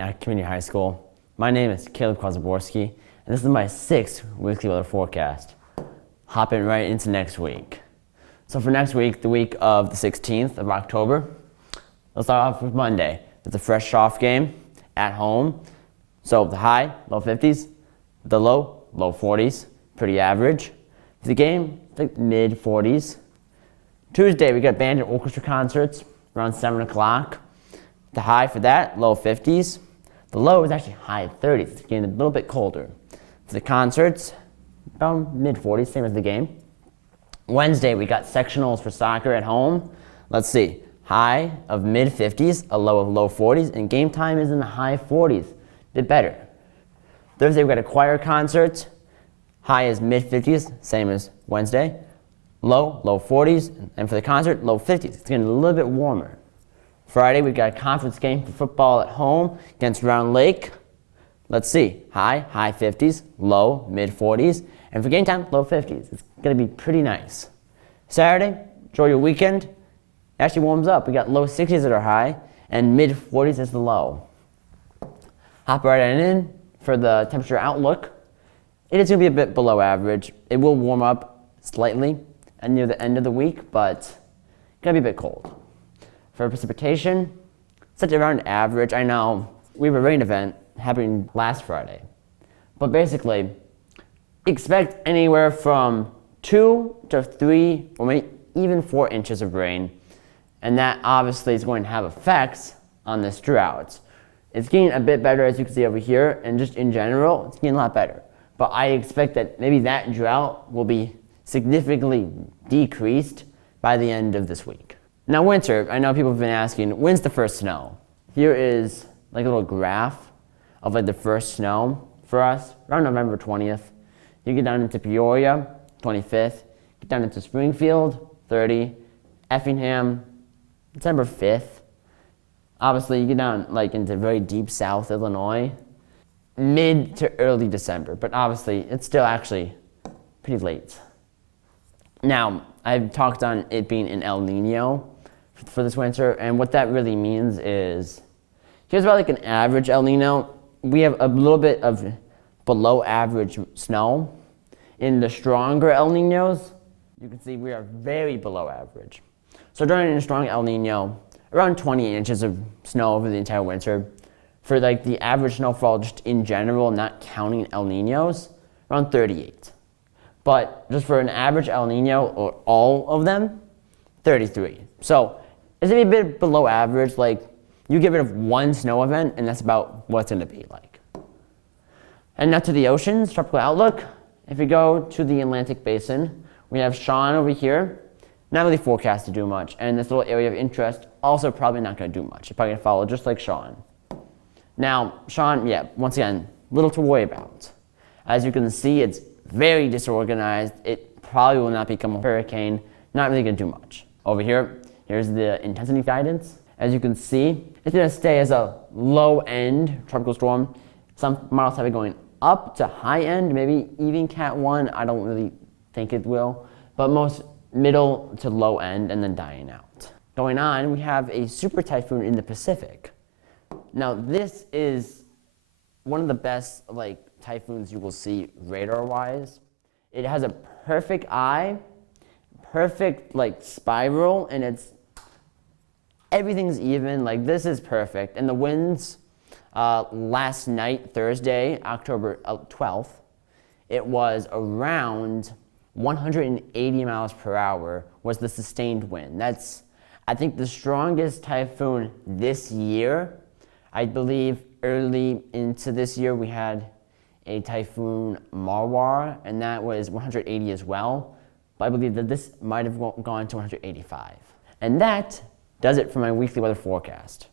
at Community High School. My name is Caleb Kwazaborski, and this is my 6th weekly weather forecast. Hopping right into next week. So for next week, the week of the 16th of October, let's start off with Monday. It's a fresh off game at home. So the high, low 50s, the low 40s, pretty average. The game, it's like mid 40s. Tuesday, we got band and orchestra concerts around 7 o'clock. The high for that, low 50s. The low is actually high 30s. It's getting a little bit colder. For the concerts, about mid 40s, same as the game. Wednesday, we got sectionals for soccer at home. Let's see, high of mid 50s, a low of low 40s, and game time is in the high 40s. Bit better. Thursday, we got a choir concert. High is mid 50s, same as Wednesday. Low 40s, and for the concert, low 50s. It's getting a little bit warmer. Friday, we've got a conference game for football at home against Round Lake. Let's see, high 50s, low, mid 40s, and for game time, low 50s. It's gonna be pretty nice. Saturday, enjoy your weekend. It actually warms up. We got low 60s at our high, and mid 40s is the low. Hop right in for the temperature outlook. It is gonna be a bit below average. It will warm up slightly near the end of the week, but it's gonna be a bit cold. For precipitation, it's around average. I know we have a rain event happening last Friday, but basically expect anywhere from 2 to 3 or maybe even 4 inches of rain, and that obviously is going to have effects on this drought. It's getting a bit better, as you can see over here, and just in general, it's getting a lot better. But I expect that maybe that drought will be significantly decreased by the end of this week. Now winter, I know people have been asking, when's the first snow? Here is like a little graph of like the first snow for us, around November 20th. You get down into Peoria, 25th. Get down into Springfield, 30. Effingham, December 5th. Obviously, you get down like into very deep South Illinois, mid to early December, but obviously it's still actually pretty late. Now, I've talked on it being an El Nino for this winter, and what that really means is, here's about like an average El Nino. We have a little bit of below average snow. In the stronger El Ninos, you can see we are very below average. So during a strong El Nino, around 20 inches of snow over the entire winter. For like the average snowfall just in general, not counting El Ninos, around 38. But just for an average El Nino, or all of them, 33. So it's gonna be a bit below average. Like you get rid of one snow event, and that's about what it's gonna be like. And now to the oceans, tropical outlook. If we go to the Atlantic Basin, we have Sean over here. Not really forecast to do much, and this little area of interest also probably not gonna do much. You're probably gonna follow just like Sean. Now, Sean, yeah, once again, little to worry about. As you can see, it's very disorganized. It probably will not become a hurricane. Not really gonna do much. Over here, here's the intensity guidance. As you can see, it's gonna stay as a low-end tropical storm. Some models have it going up to high-end, maybe even Cat 1. I don't really think it will, but most middle to low-end and then dying out. Going on, we have a super typhoon in the Pacific. Now, this is one of the best typhoons you will see radar-wise. It has a perfect eye, perfect spiral, and everything's even. This is perfect. And the winds last night, Thursday, October 12th, it was around 180 miles per hour was the sustained wind. That's, I think, the strongest typhoon this year. I believe early into this year we had a typhoon Marwar, and that was 180 as well. But I believe that this might have gone to 185. And that does it for my weekly weather forecast.